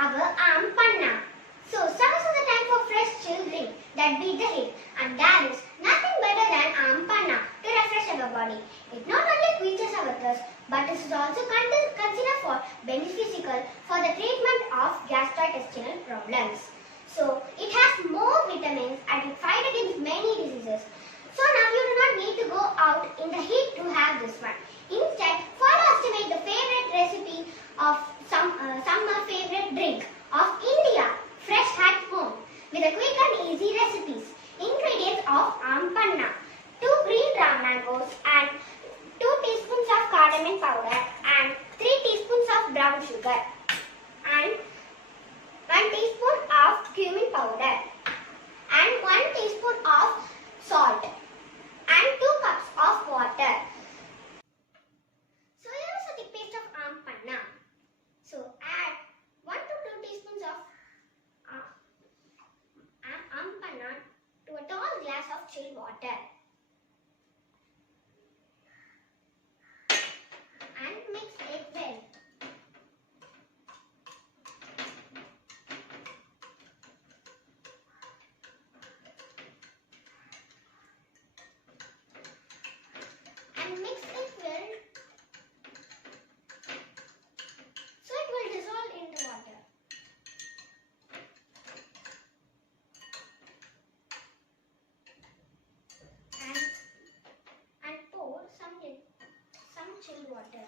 our Aam Panna. So summer is the time for fresh chill drink that beat the heat, and there is nothing better than Aam Panna to refresh our body. It not only quenches our thirst, but it is also considered for beneficial for the treatment of gastrointestinal problems. So it has more vitamins and it fight against many diseases. So now you do not need to go out in the heat to have this one. Instead, follow us to make the favorite recipe of summer favorite drink of India, fresh at home, with a quick and easy recipes. Ingredients of Aam Panna: 2 green raw mangoes and 2 teaspoons of cardamom powder and 3 teaspoons of brown sugar and 1 teaspoon of cumin powder and 1 teaspoon of salt and 2 cups of water. So here is a thick paste of Aam Panna. So add 1 to 2 teaspoons of Aam Panna to a tall glass of chilled water and mix it well. So it will dissolve in the water. And pour some chilled water.